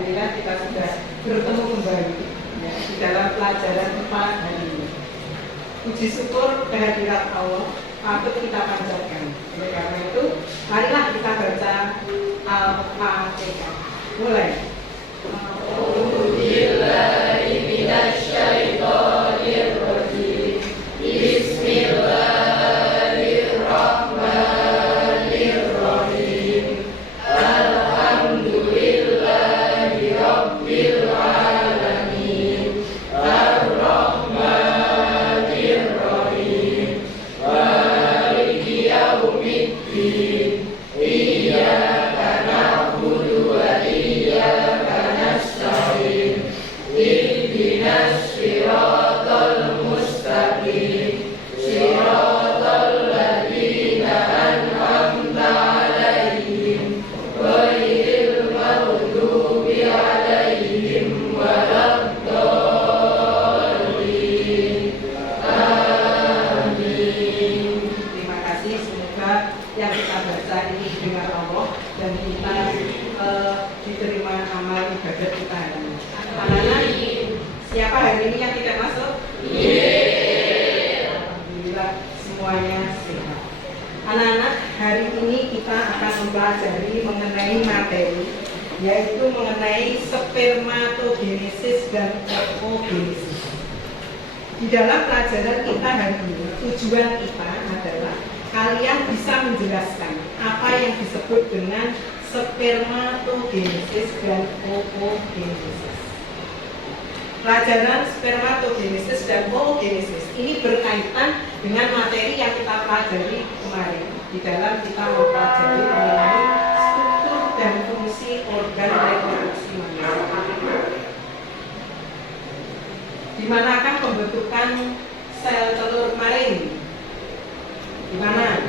alhamdulillah kita sudah bertemu kembali ya, di dalam pelajaran 4 hari ini. Puji syukur kehadirat Allah patut kita panjatkan. Oleh karena itu, marilah kita baca Al-Fatihah. Mulai. A'udzubillahi minasyaitonirrajim. Bismillahirrahmanirrahim. Alhamdulillahi rabbil alamin. Ar-Rahmanir Rahim. Maliki yaumiddin. Iyyaka na'budu wa iyyaka nasta'in. Ihdinas siratal mustaqim. Siratal ladzina an'amta 'alaihim ghairil maghdubi 'alaihim waladdallin. Amin. Terima kasih, semoga yang kita baca ini dengar Allah dan kita diterima amal ibadat kita hari ini. Anak-anak, siapa hari ini yang tidak masuk? Alhamdulillah semuanya sehat. Anak-anak, hari ini kita akan mempelajari mengenai materi, yaitu mengenai spermatogenesis dan oogenesis. Di dalam pelajaran kita hari ini, tujuan kita adalah kalian bisa menjelaskan apa yang disebut dengan spermatogenesis dan oogenesis. Pelajaran spermatogenesis dan oogenesis ini berkaitan dengan materi yang kita pelajari kemarin di dalam kita mempelajari mengenai struktur dan fungsi organ reproduksi manusia. Di manakah pembentukan sel telur kemarin? Di mana?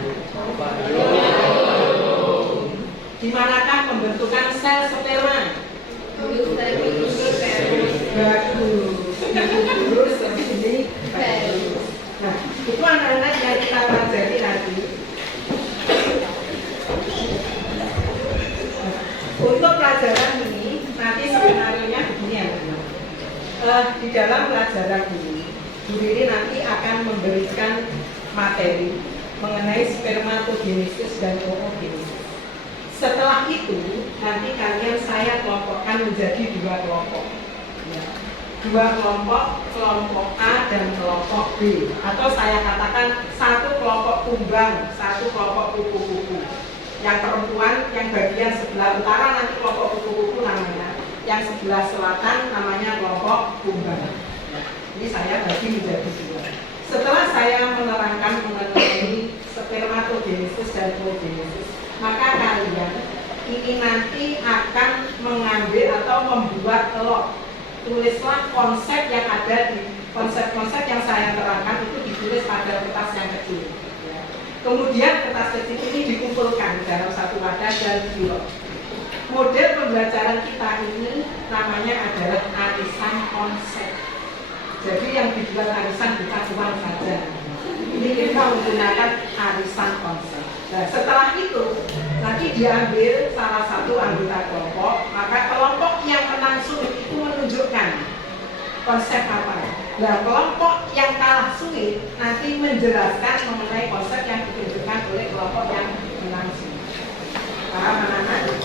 Di manakah pembentukan sel sperma? Bagus. Terus ini bagus. Nah, itu anak-anak yang kita pelajari nanti. Untuk pelajaran ini, nanti skenario-nya begini ya, di dalam pelajaran ini, Bu Riri nanti akan memberikan materi mengenai spermatogenesis dan oogenesis. Setelah itu, nanti kalian saya kelompokkan menjadi 2 kelompok. Ya. 2 kelompok, kelompok A dan kelompok B. Atau saya katakan 1 kelompok kumbang, 1 kelompok kupu-kupu. Yang perempuan, yang bagian sebelah utara nanti kelompok kupu-kupu namanya. Yang sebelah selatan namanya kelompok kumbang. Ya. Ini saya bagi menjadi 2. Setelah saya menerangkan mengenai spermatogenesis dan oogenesis, maka kalian ini nanti akan mengambil atau membuat log. Tulislah konsep yang ada di konsep-konsep yang saya terangkan itu ditulis pada kertas yang kecil. Ya. Kemudian kertas kecil ini dikumpulkan dalam satu wadah dan dilog. Model pembelajaran kita ini namanya adalah arisan konsep. Jadi yang dibuat arisan bukan uang saja. Ini kita menggunakan arisan konsep. Nah, setelah itu nanti diambil salah satu anggota kelompok, maka kelompok yang menang sulit itu menunjukkan konsep apa. Nah, kelompok yang kalah sulit nanti menjelaskan mengenai konsep yang ditunjukkan oleh kelompok yang menang sulit. Paham anak-anak?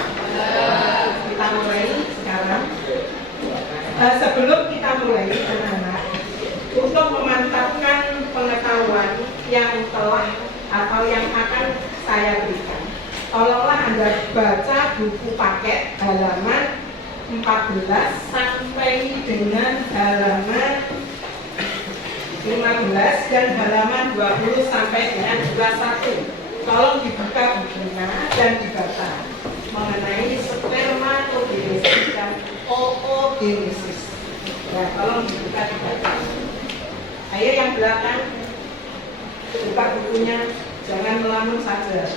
Kita mulai sekarang. Sebelum kita mulai anak-anak, untuk memantapkan pengetahuan yang telah atau yang akan saya berikan, tolonglah Anda baca buku paket halaman 14 sampai dengan halaman 15 dan halaman 20 sampai dengan 21. Tolong dibuka bukunya dan dibaca mengenai spermatogenesis dan oogenesis. Nah, tolong dibuka dibaca. Ayo yang belakang, buka bukunya, jangan melamun saja.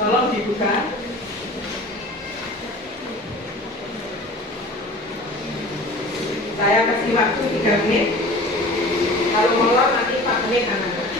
Tolong dibuka. Saya kasih waktu 3 menit. Kalau molor nanti 4 menit anak-anak.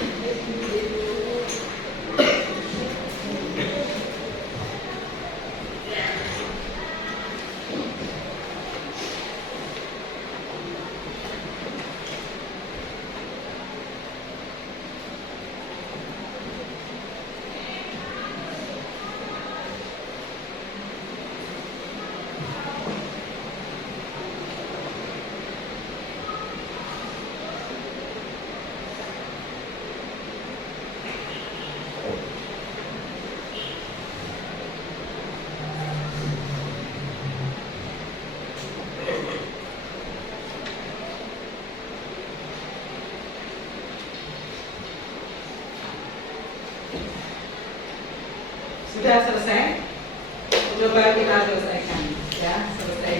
Sudah selesai? Coba kita selesaikan, ya, selesai.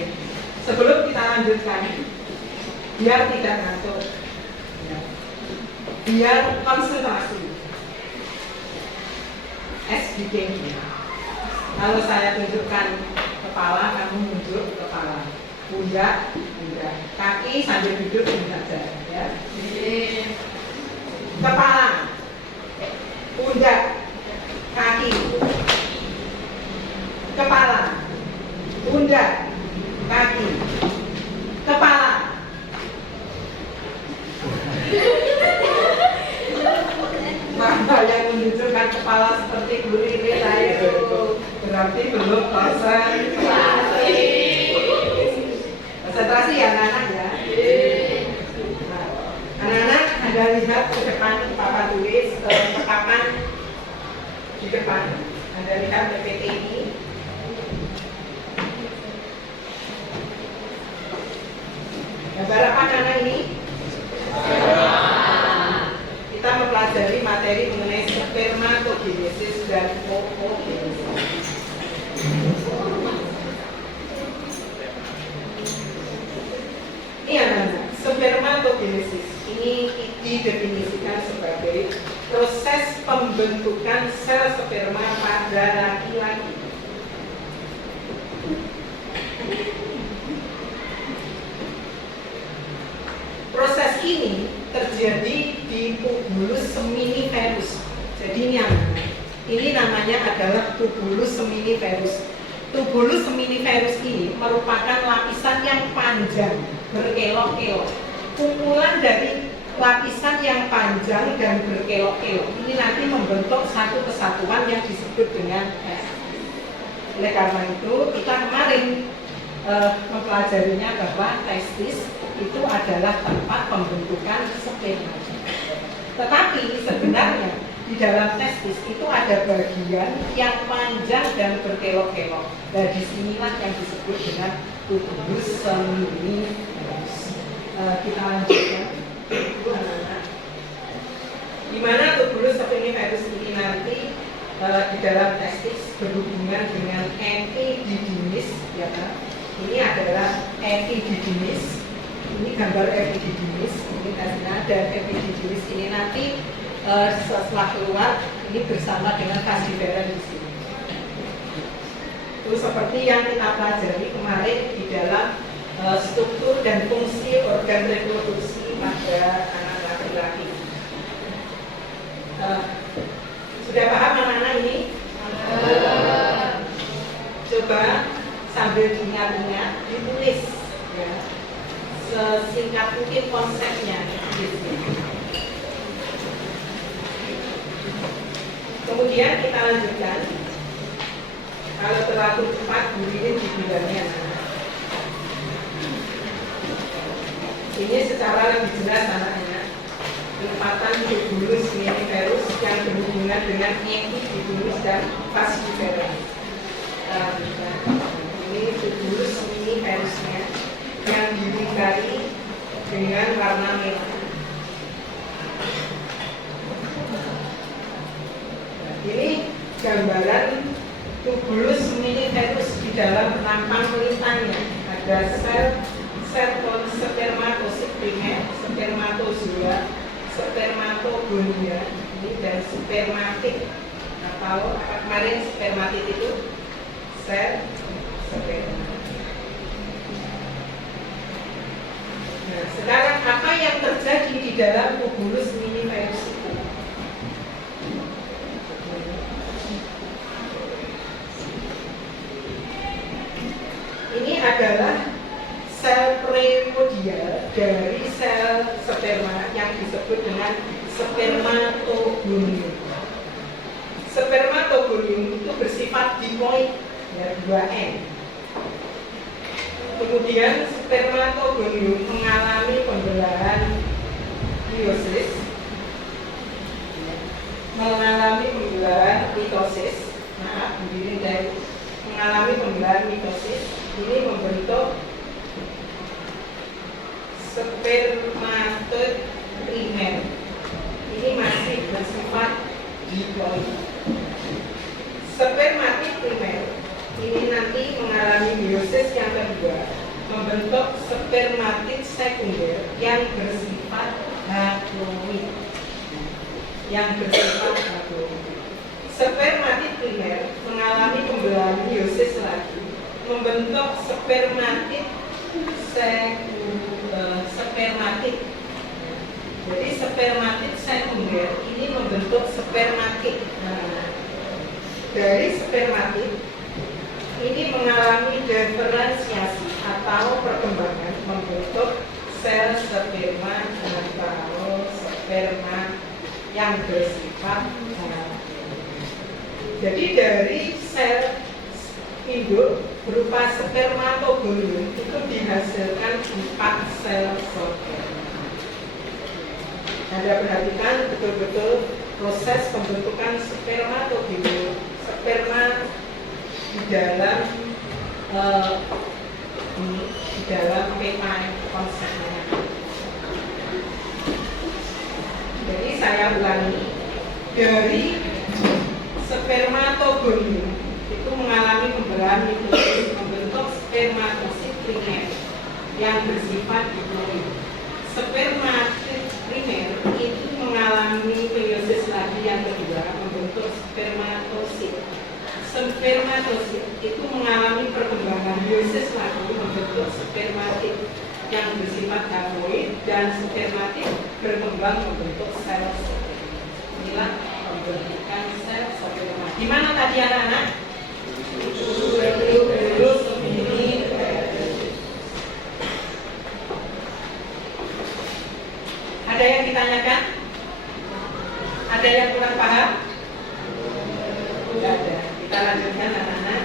Sebelum kita lanjutkan, biar tidak ngantuk, ya, biar konsentrasi. SBK. Kalau saya tunjukkan kepala, kamu nunjuk kepala. Pundak, pundak. Kaki sambil duduk saja, ya. Kepala, pundak, kaki, kepala, pundak, kaki, kepala. Maka yang menunjukkan kepala seperti gurih saya itu berarti belum konsentrasi. Konsentrasi ya anak-anak ya. Nah, anak-anak Anda lihat ke depan Papa tulis rekaman di depan. Anda lihat PPT ini. Gambar apa anak ini? Kita mempelajari materi mengenai spermatogenesis dan oogenesis. Ini anak-anak, spermatogenesis ini didefinisikan sebagai proses pembentukan sel sperma pada laki-laki. Proses ini terjadi di tubulus seminiferus. Jadi ini namanya adalah tubulus seminiferus. Tubulus seminiferus ini merupakan lapisan yang panjang, berkelok-kelok. Kumpulan dari lapisan yang panjang dan berkelok-kelok ini nanti membentuk satu kesatuan yang disebut dengan testis. Oleh karena itu kita kemarin mempelajarinya bahwa testis itu adalah tempat pembentukan sperma. Tetapi sebenarnya di dalam testis itu ada bagian yang panjang dan berkelok-kelok. Nah, disinilah yang disebut dengan tubulus seminiferus. Kita lanjutkan. Di mana tubulus seminiferus ini nanti di dalam testis berhubungan dengan epididymis, ya kan? Ini adalah epididymis. Ini gambar epididymis. Ini tesnya, dan epididymis ini nanti setelah keluar ini bersama dengan fasciculum di sini. Itu seperti yang kita pelajari kemarin di dalam struktur dan fungsi organ reproduksi pada anak laki-laki. Sudah paham anak-anak ini? Coba sambil diingat-ingat ditulis, ya, sesingkat mungkin konsepnya di sini. Kemudian kita lanjutkan. Kalau terlalu cepat, buliin di bulannya. Ini secara lebih jelas anak-anak. Lipatan tubulus seminiferus yang berhubungan dengan epididymis dan fasciculum. Ini tubulus seminiferusnya yang dilingkari dengan warna merah. Ini gambaran tubulus seminiferus di dalam rampang lintangnya. Ada sel spermatosit primer, spermatozoa, spermatogonia, ini dan spermatid. Atau kemarin spermatid itu sel sperma. Nah, sekarang apa yang terjadi di dalam tubulus seminiferus itu? Ini adalah sel primordial dari sel sperma yang disebut dengan spermatogonium. Spermatogonium itu bersifat diploid, ya, 2N. Kemudian spermatogonium mengalami pembelahan meiosis, mengalami pembelahan mitosis. Maaf, begini dari mengalami pembelahan mitosis. Ini membentuk spermatid primer. Ini masih bersifat diploid. Spermatid yang kedua, membentuk spermatid sekunder yang bersifat haploid. Spermatid primer mengalami pembelahan meiosis lagi, membentuk spermatid spermatid. Jadi spermatid sekunder ini membentuk spermatid. Dari spermatid ini mengalami diferensiasi atau perkembangan membentuk sel sperma atau sperma yang bersifat haploid. Jadi dari sel induk berupa spermatogonium itu dihasilkan 4 sel sperma. Anda perhatikan betul-betul proses pembentukan spermatogonium, sperma di dalam peta konsepnya. Jadi saya ulangi, dari spermatogonium itu mengalami pembelahan mitosis membentuk spermatosit primer yang bersifat diploid. Spermatid primer itu mengalami meiosis lagi yang kedua membentuk spermatosit. Spermatosit itu mengalami perkembangan meiosis lagi membentuk spermatid yang bersifat haploid dan spermatid berkembang membentuk sel sperma. Inilah pembentukan sel sperma. Di mana tadi anak-anak? Ada yang ditanyakan? Ada yang kurang paham? Tidak ada. Kita lanjutkan anak-anak.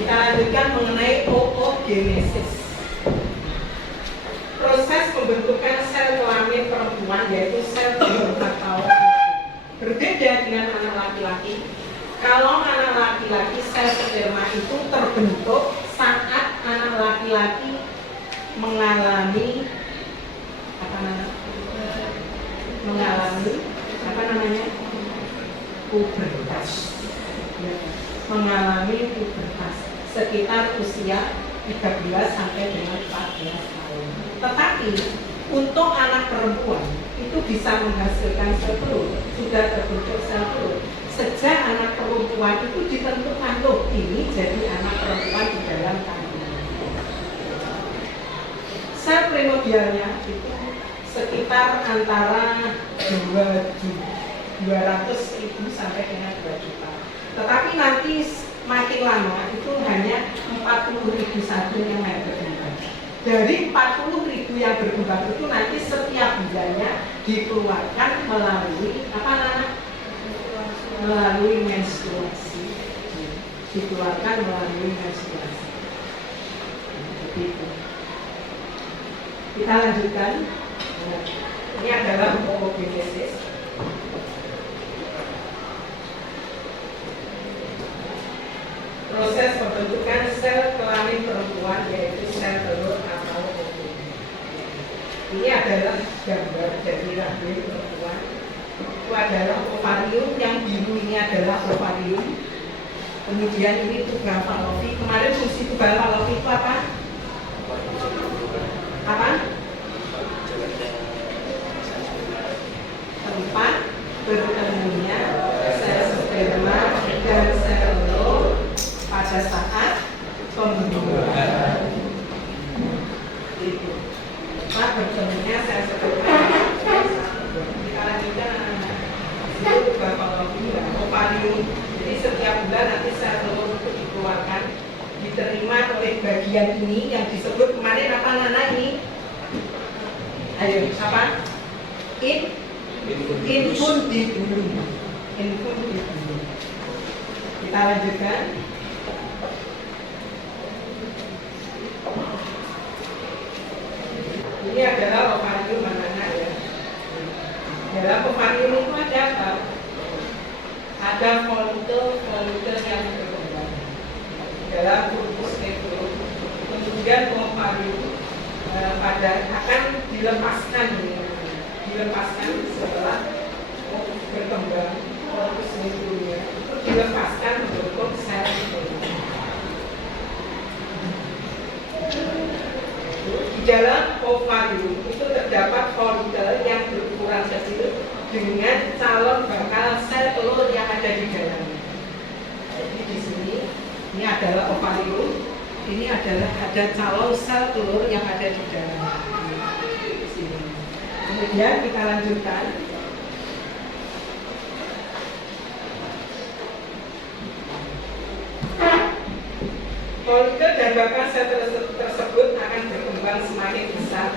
Kita lanjutkan mengenai oogenesis. Proses pembentukan sel kelamin perempuan yaitu sel telur atau berbeda dengan anak laki-laki. Kalau anak laki-laki sel sperma itu terbentuk saat anak laki-laki mengalami pubertas. Mengalami pubertas sekitar usia 13 sampai dengan 14 tahun. Tetapi untuk anak perempuan itu bisa menghasilkan sel telur, sudah terbentuk sel telur. Sejak anak perempuan itu ditentukan loh ini jadi anak perempuan di dalam kandungan. Sel primordialnya itu sekitar antara 200.000 sampai dengan 2 juta. Tetapi nanti makin lama itu hanya 40.000 saja yang berkembang. Dari 40.000 yang berkembang itu nanti setiap bulannya dikeluarkan melalui melalui menstruasi. Dikeluarkan melalui menstruasi. Begitu. Kita lanjutkan. Ini adalah oogenesis. Proses pembentukan sel kelamin perempuan yaitu sel telur atau ovum. Ini adalah gambar dari rahim perempuan. Itu adalah ovarium, yang biru ini adalah ovarium. Kemudian ini tubal falopi. Kemarin fungsi tubal falopi itu apa? Tempat bertemunya sel sperma dan sel telur pada saat pembuahan. Itu tempat bertemunya sel sperma. Kita lanjutkan itu tubal falopi, ovarium. Jadi setiap bulan nanti sel telur itu dikeluarkan, diterima oleh bagian ini yang disebut kemarin apa Nana ini? Ayo, apa? Infundibulum. Kita lanjutkan. Ini adalah ovarium anak-anak ya. Dalam ovarium itu ada apa? Ada folikel yang berkembang dalam korpus evum. Kemudian ovarium akan dilepaskan setelah berkembang korpus selingkuhnya itu dilepaskan membentuk sel telur. Di dalam ovarium itu terdapat folikel yang berukuran kecil dengan calon bakal sel telur yang ada di dalamnya. Jadi di sini ini adalah ovarium, ini adalah ada calon sel telur yang ada di dalamnya. Di sini. Kemudian kita lanjutkan. Folikel dan bakal sel tersebut akan berkembang semakin besar.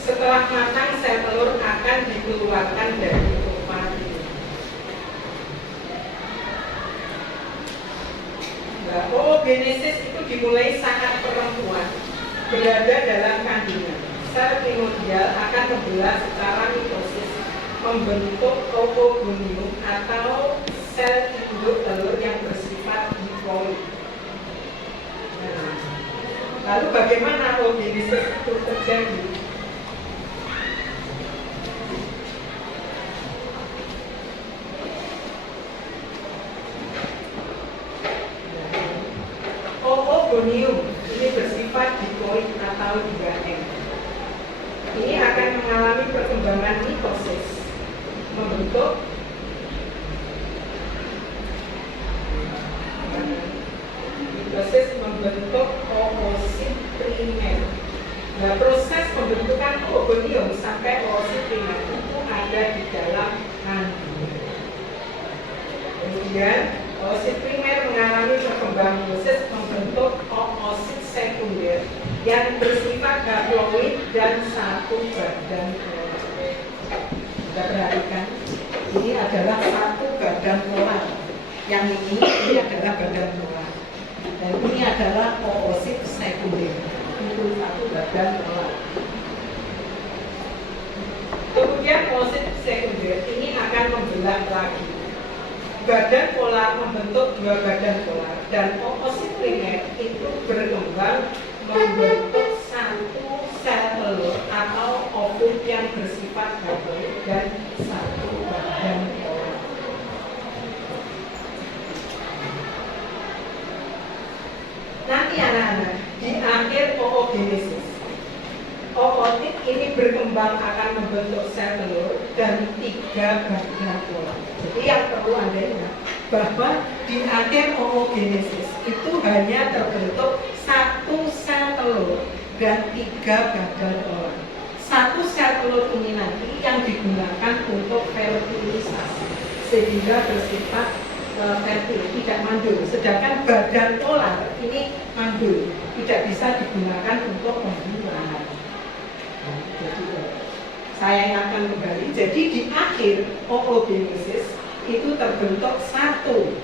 Setelah matang, sel telur akan dikeluarkan dari ovarium. Nah, oogenesis itu dimulai saat perempuan berada dalam kandungan. Sel primordial akan membelah secara mitosis, membentuk oogonium atau sel induk telur yang bersifat diploid. Lalu bagaimana oogenesis itu terjadi? Oogonium ini bersifat diploid atau 2M. Ini akan mengalami perkembangan mitosis, membentuk oosit primer. Nah, proses pembentukan oogonium sampai oosit primer itu ada di dalam kandungan. Kemudian oosit primer mengalami perkembangan mitosis membentuk oosit sekunder yang bersifat haploid dan satu badan polar. Kita perhatikan, ini adalah satu badan polar. Yang ini adalah badan polar. Dan ini adalah oosit sekunder, itu satu badan polar. Kemudian oosit sekunder ini akan membelah lagi. Badan polar membentuk dua badan polar dan oosit primer itu berkembang membentuk satu sel telur atau ovum yang bersifat haploid dan satu badan polar. Nanti anak-anak, di akhir oogenesis, ootit ini berkembang akan membentuk sel telur dan tiga badan polar. Jadi yang perlu Anda ingat bahwa di akhir oogenesis itu hanya terbentuk satu sel telur dan tiga badan polar. Satu sel telur ini nanti yang digunakan untuk fertilisasi sehingga bersifat fertil, tidak mandul. Sedangkan badan polar ini mandul, tidak bisa digunakan untuk pembuahan. Jadi saya ingatkan kembali, jadi di akhir oogenesis itu terbentuk satu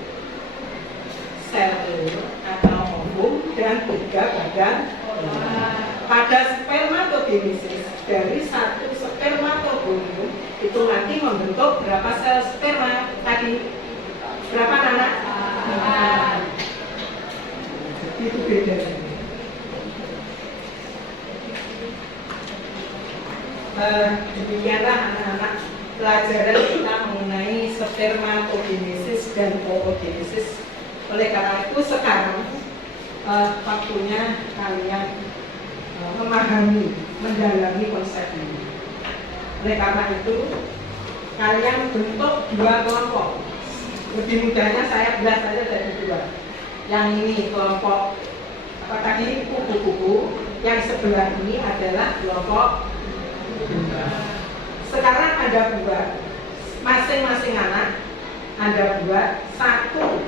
sel telur atau ovum dan tiga badan polar. Pada spermatogenesis, dari satu spermatogonium itu nanti membentuk berapa sel sperma tadi? Berapa anak? Itu bedanya. Demikianlah anak-anak pelajaran kita mengenai spermatogenesis dan oogenesis. Oleh karena itu sekarang waktunya kalian memahami, mendalami konsep ini. Oleh karena itu kalian bentuk dua kelompok. Lebih mudahnya saya belah saja dari dua. Yang ini kelompok apa tadi, kupu-kupu. Yang sebelah ini adalah kelompok. Sekarang Anda buat masing-masing anak, Anda buat satu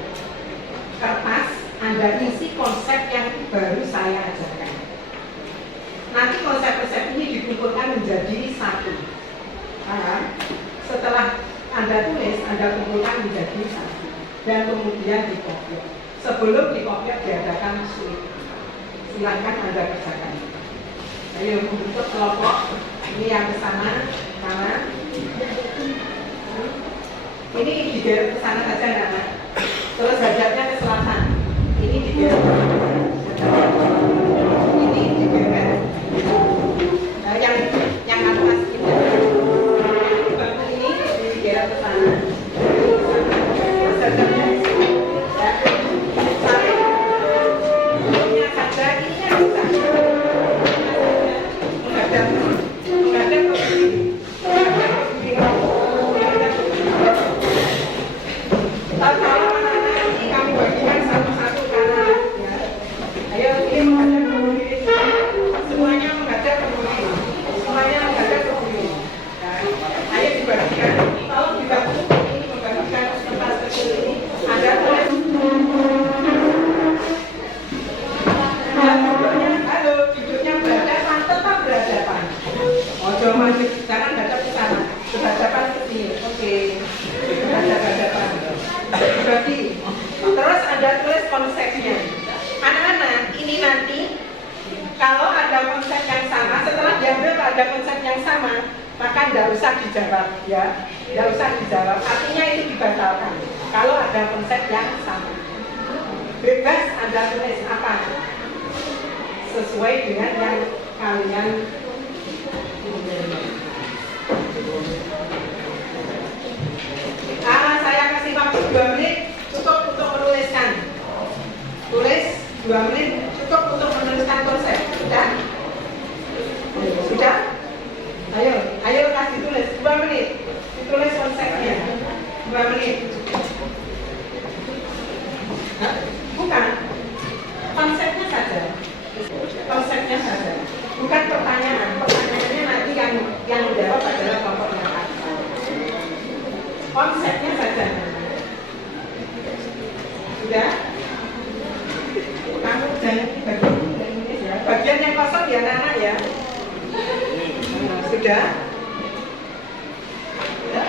kertas, Anda isi konsep yang baru saya ajarkan. Nanti konsep-konsep ini dikumpulkan menjadi satu. Setelah Anda tulis, Anda kumpulkan menjadi satu dan kemudian dikopier. Sebelum dikopier diadakan sulit. Silakan Anda kerjakan. Ayo membentuk kelompok. Ini yang ke sana, kanan. Ini digeret ke sana saja, anak. Terus hadapnya ke selatan. Ini digeret. Ini digeret. Nah, yang atas ini. Batu ini digeret ke sana. maju, jangan hadap ke sana, berhadapan ke sini. Oke, berhadapan. Berarti terus ada tulis konsepnya. Anak-anak, ini nanti kalau ada konsep yang sama, setelah diambil ada konsep yang sama, maka tidak usah dijawab, ya, tidak usah dijawab. Artinya itu dibatalkan. Kalau ada konsep yang sama, bebas Anda tulis apa sesuai dengan yang kalian. Saya kasih waktu 2 menit cukup untuk menuliskan. Tulis 2 menit cukup untuk menuliskan konsep. Sudah? Sudah? Ayo kasih tulis 2 menit. Ditulis konsepnya 2 menit. Bukan konsepnya saja. Konsepnya saja. Bukan pertanyaan. Pertanyaannya nanti yang menjawab adalah kelompok yang atas. Konsepnya saja. Sudah? Kamu jangan bagian yang kosong ya anak-anak ya. Sudah? Sudah?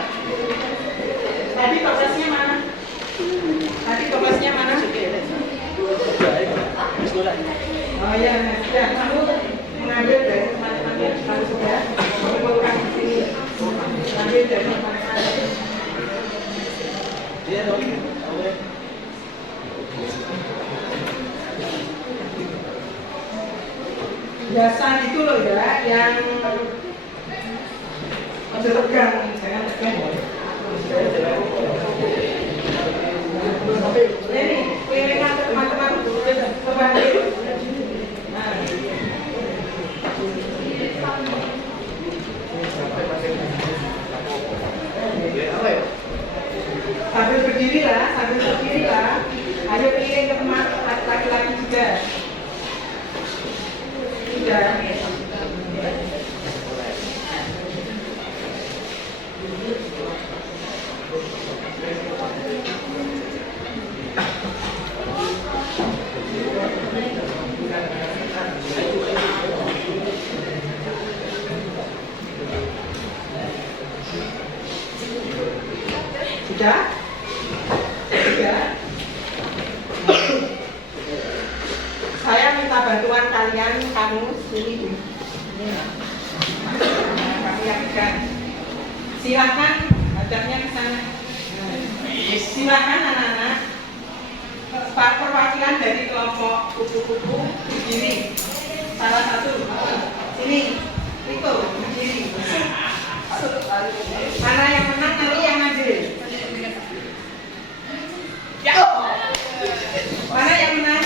Tadi tugasnya mana? Oh ya, sudah. Kamu mengambil dari teman-teman kamu sudah mengumpulkan di sini. Ambil dari teman-teman. Biasa itu loh ya, yang tegang, jangan tegang. Ini kelilingan ke teman-teman berbanding. Sambil berdiri lah. Ayo keliling ke teman laki-laki juga. Sudah. Sudah? Saya minta bantuan kalian, kamu sini. Kamu yang pegang. Silakan hadapnya ke sana. Silakan anak-anak. Perwakilan dari kelompok kupu-kupu berdiri. Salah satu. Sini. Riko berdiri. Mana yang menang nanti yang ngambil. Mana yang menang?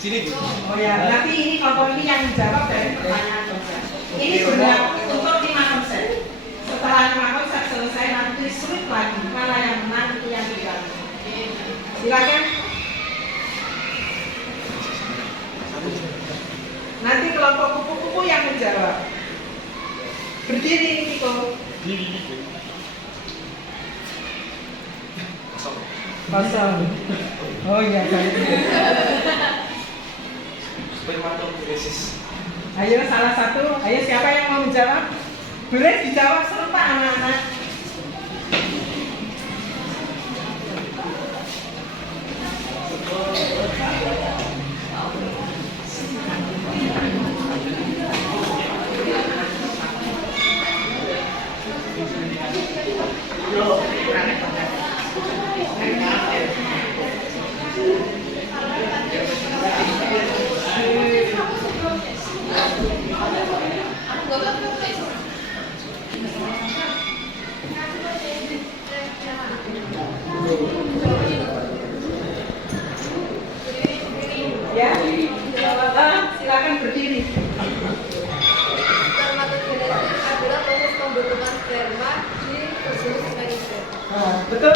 Sini. Oh ya, nanti ini kelompok ini yang menjawab dari pertanyaan konsep. Ini sudah untuk 5 konsep. Setelah 5 konsep selesai nanti sulit lagi. Mana yang menang itu yang bilang. Silakan. Nanti kelompok kupu-kupu yang menjawab. Berdiri Niko. Kosong. Oh iya, baik. Ayo salah satu. Ayo siapa yang mau menjawab? Boleh dijawab serentak anak-anak. Ya, silakan berdiri. Spermatogenesis adalah proses pembentukan sperma di tubuh manusia. Betul?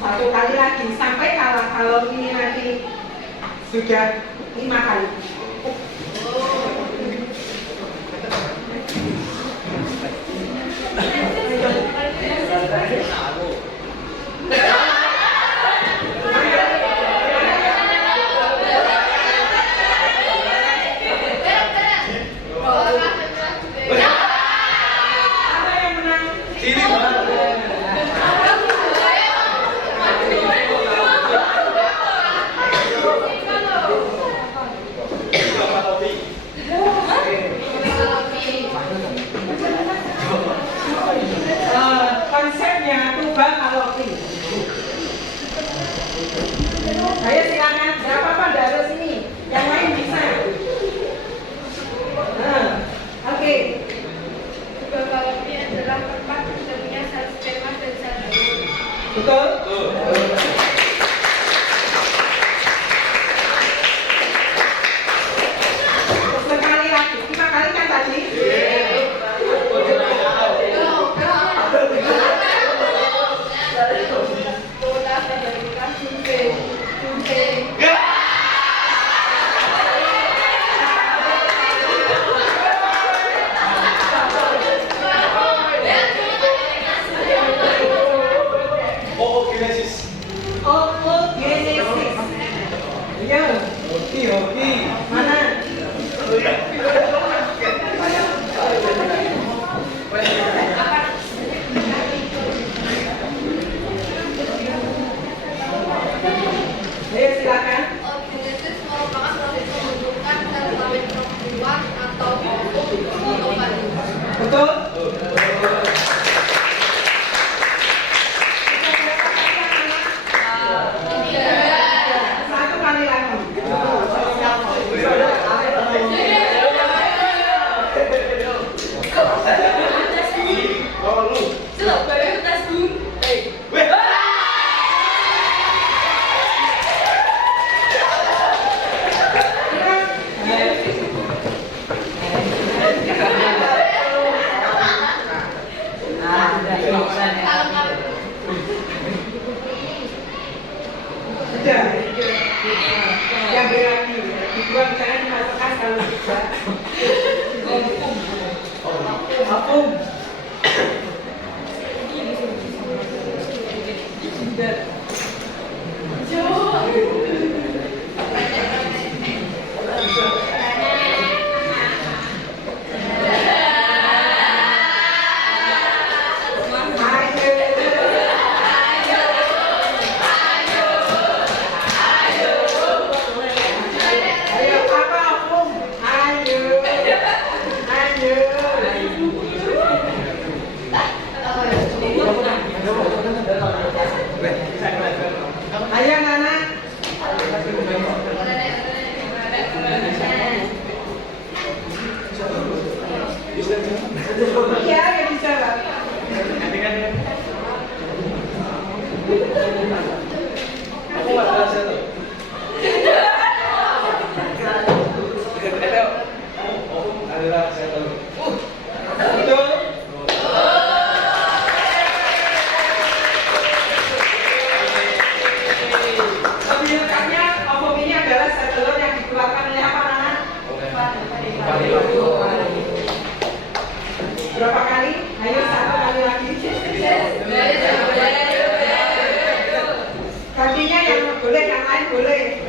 Satu kali lagi sampai kalau ini nanti sudah 5 kali. Ayo silakan, berapa apa nggak harus ini, yang lain bisa. Oke. Juga fallopi adalah tempat ketemunya sel sperma dan sel telur. Betul? Sekali lagi, 5 kali kan tadi? Oogenesis. Iya. Hoki. Mana? Ayo silakan. Oogenesis merupakan proses pembentukan sel kelamin perempuan atau ovum. Betul? Satu kali lagi. Sudah. Yang berarti dibuang jangan dimasukkan kalau bisa. Vakum. Ayo apa vakum? Ayo. Ayo Nana. Iya, ya dijawab. Aku nggak tahu saya tuh. Adalah saya tahu. Betul. Lebih lengkapnya, ovum ini adalah sel telur yang dikeluarkan oleh apa Nana? Berapa kali? Ayo 1 kali lagi. Kakinya yang boleh, yang lain boleh.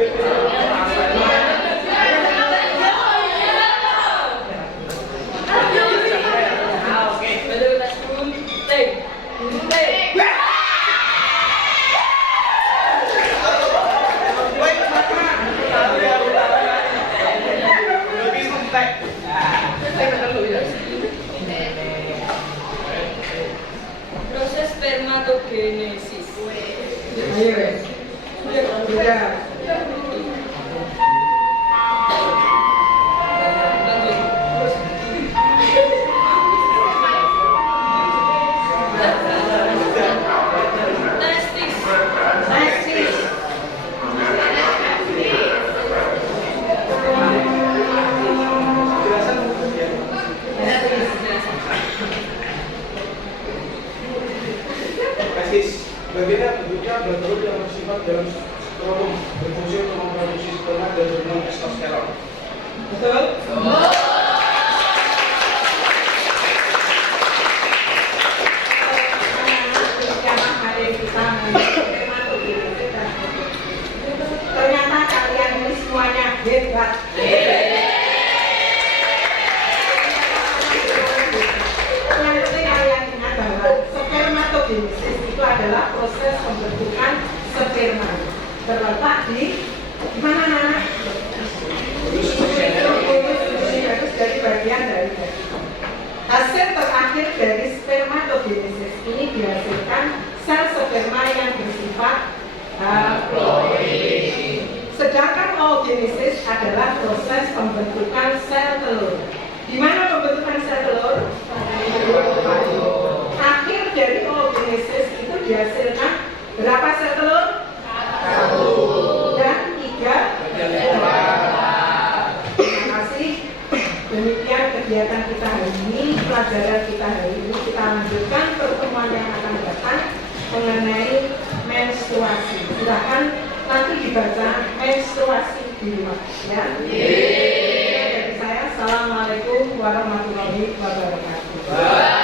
Proses spermatogenesis. Ayo. Sudah. Testis. Testis. Testis. Bagiannya bentuknya bertelur yang bersifat dalam skrotum, berfungsi untuk memproduksi sperma dan hormon testosteron. Betul? Ternyata kalian ini semuanya hebat. Yang penting kalian ingat bahwa spermatogenesis itu adalah proses pembentukan sperma. Terletak di mana Nana? Harus dari bagian dari hasil terakhir dari spermatogenesis ini dihasilkan sel sperma yang bersifat haploid. Sedangkan oogenesis adalah proses pembentukan sel telur. Di mana pembentukan sel telur? Akhir dari oogenesis itu dihasilkan berapa sel telur? 1 dan 3. Terima kasih. Demikian kegiatan kita hari ini, pelajaran kita hari ini. Kita lanjutkan pertemuan yang akan datang mengenai menstruasi. Silahkan nanti dibaca menstruasi di rumah, ya. Dari saya, assalamualaikum warahmatullahi wabarakatuh.